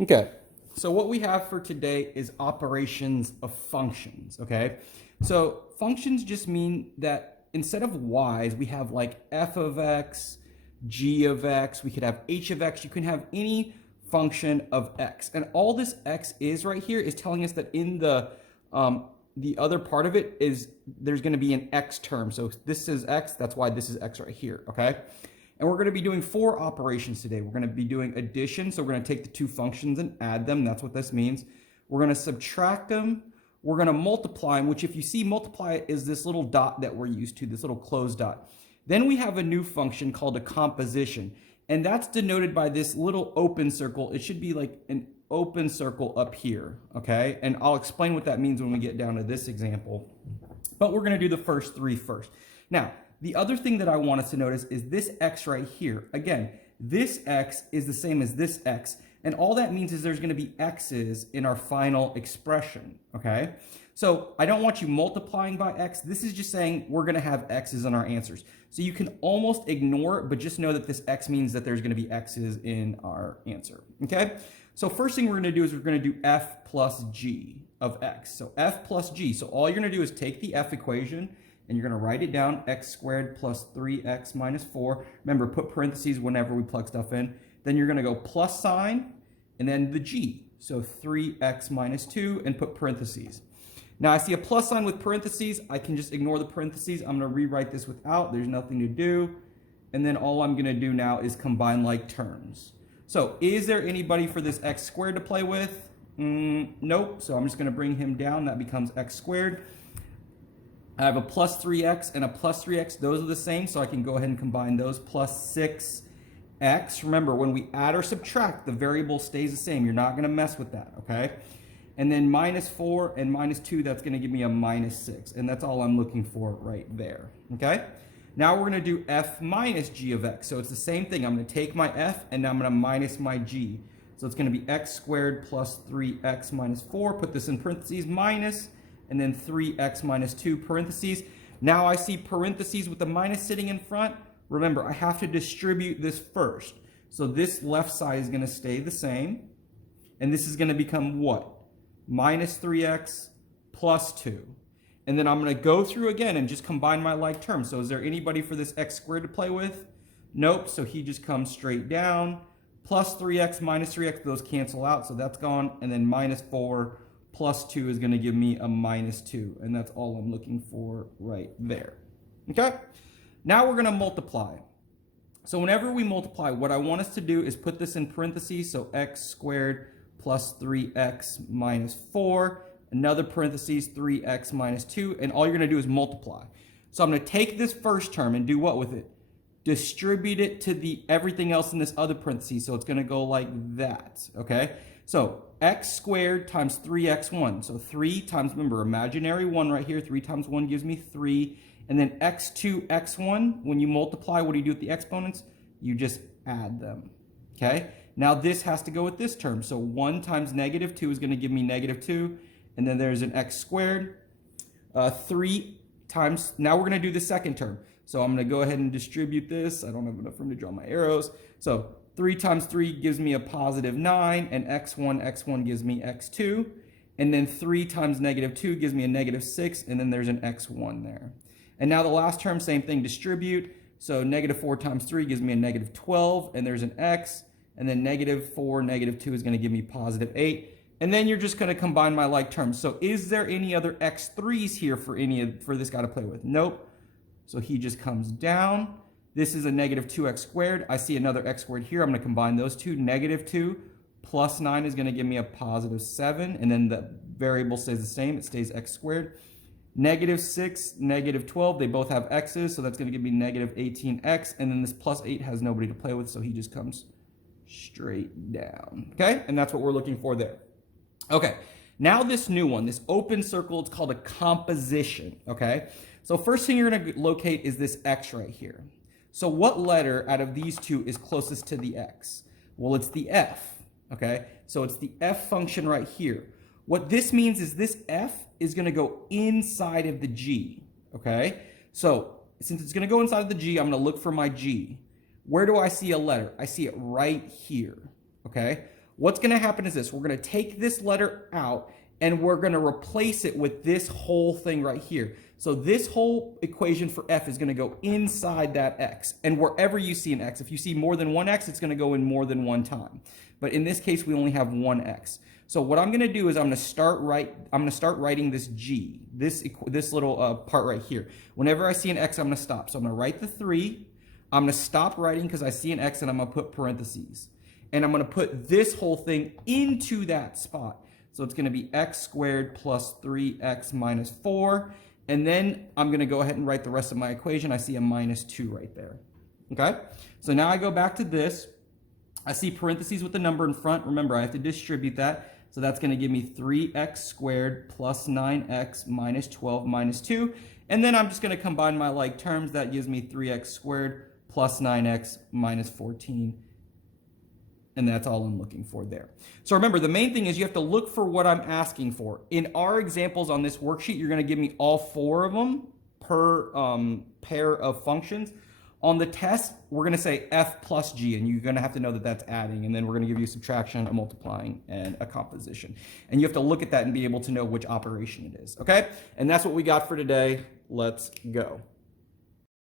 Okay, so what we have for today is operations of functions, okay? So functions just mean that instead of y's, we have like f of x, g of x, we could have h of x, you can have any function of x. And all this x is right here is telling us that in the other part of it is there's gonna be an x term. So this is x, that's why this is x right here, okay? And we're going to be doing 4 operations today. We're going to be doing addition. So we're going to take the 2 functions and add them. That's what this means. We're going to subtract them. We're going to multiply them, which if you see multiply is this little dot that we're used to, this little closed dot. Then we have a new function called a composition. And that's denoted by this little open circle. It should be like an open circle up here, okay? And I'll explain what that means when we get down to this example. But we're going to do the first 3 first. Now, the other thing that I want us to notice is this x right here. Again, this x is the same as this x, and all that means is there's going to be x's in our final expression, okay? So I don't want you multiplying by x. This is just saying we're going to have x's in our answers. So you can almost ignore it, but just know that this x means that there's going to be x's in our answer, okay? So first thing we're going to do is we're going to do f plus g of x. So f plus g. So all you're going to do is take the f equation, and you're going to write it down, x squared plus 3x minus 4. Remember, put parentheses whenever we plug stuff in. Then you're going to go plus sign, and then the g. So 3x minus 2, and put parentheses. Now, I see a plus sign with parentheses. I can just ignore the parentheses. I'm going to rewrite this without. There's nothing to do. And then all I'm going to do now is combine like terms. So is there anybody for this x squared to play with? Nope. So I'm just going to bring him down. That becomes x squared. I have a plus 3x and a plus 3x. Those are the same, so I can go ahead and combine those. Plus 6x. Remember, when we add or subtract, the variable stays the same. You're not going to mess with that, okay? And then minus 4 and minus 2, that's going to give me a minus 6. And that's all I'm looking for right there, okay? Now we're going to do f minus g of x. So it's the same thing. I'm going to take my f, and now I'm going to minus my g. So it's going to be x squared plus 3x minus 4. Put this in parentheses, minus, and then 3x minus 2 parentheses. Now I see parentheses with the minus sitting in front. Remember, I have to distribute this first. So this left side is going to stay the same. And this is going to become what? Minus 3x plus 2. And then I'm going to go through again and just combine my like terms. So is there anybody for this x squared to play with? Nope. So he just comes straight down. Plus 3x minus 3x, those cancel out. So that's gone. And then minus 4 plus 2 is going to give me a minus 2. And that's all I'm looking for right there. Okay? Now we're going to multiply. So whenever we multiply, what I want us to do is put this in parentheses. So x squared plus 3x minus 4. Another parentheses, 3x minus 2. And all you're going to do is multiply. So I'm going to take this first term and do what with it? Distribute it to the everything else in this other parentheses. So it's going to go like that. Okay? So x squared times 3x1. So 3 times, remember, imaginary 1 right here. 3 times 1 gives me 3. And then x2, x1, when you multiply, what do you do with the exponents? You just add them. Okay? Now this has to go with this term. So 1 times negative 2 is going to give me negative 2. And then there's an x squared. 3 times, now we're going to do the second term. So I'm going to go ahead and distribute this. I don't have enough room to draw my arrows. So 3 times 3 gives me a positive 9, and x1 gives me x2. And then 3 times negative 2 gives me a negative 6, and then there's an x1 there. And now the last term, same thing, distribute. So negative 4 times 3 gives me a negative 12, and there's an x. And then negative 4, negative 2 is going to give me positive 8. And then you're just going to combine my like terms. So is there any other x3s here for this guy to play with? Nope. So he just comes down. This is a negative 2x squared. I see another x squared here. I'm going to combine those two. Negative 2 plus 9 is going to give me a positive 7. And then the variable stays the same. It stays x squared. Negative 6, negative 12. They both have x's. So that's going to give me negative 18x. And then this plus 8 has nobody to play with. So he just comes straight down. Okay? And that's what we're looking for there. Okay. Now this new one, this open circle, it's called a composition. Okay? So first thing you're going to locate is this x right here. So what letter out of these two is closest to the x? Well, it's the f, okay? So it's the f function right here. What this means is this f is going to go inside of the g, okay? So since it's going to go inside of the g, I'm going to look for my g. Where do I see a letter? I see it right here, okay? What's going to happen is this. We're going to take this letter out and we're going to replace it with this whole thing right here. So this whole equation for f is going to go inside that x. And wherever you see an x, if you see more than one x, it's going to go in more than one time. But in this case, we only have one x. So what I'm going to do is I'm going to start writing this g, this little part right here. Whenever I see an x, I'm going to stop. So I'm going to write the 3. I'm going to stop writing because I see an x, and I'm going to put parentheses. And I'm going to put this whole thing into that spot. So it's going to be x squared plus 3x minus 4. And then I'm going to go ahead and write the rest of my equation. I see a minus 2 right there. Okay? So now I go back to this. I see parentheses with the number in front. Remember, I have to distribute that. So that's going to give me 3x squared plus 9x minus 12 minus 2. And then I'm just going to combine my like terms. That gives me 3x squared plus 9x minus 14. And that's all I'm looking for there. So remember, the main thing is you have to look for what I'm asking for. In our examples on this worksheet, you're going to give me all 4 of them per pair of functions. On the test, we're going to say f plus g, and you're going to have to know that that's adding, and then we're going to give you a subtraction, a multiplying, and a composition. And you have to look at that and be able to know which operation it is, okay? And that's what we got for today. Let's go.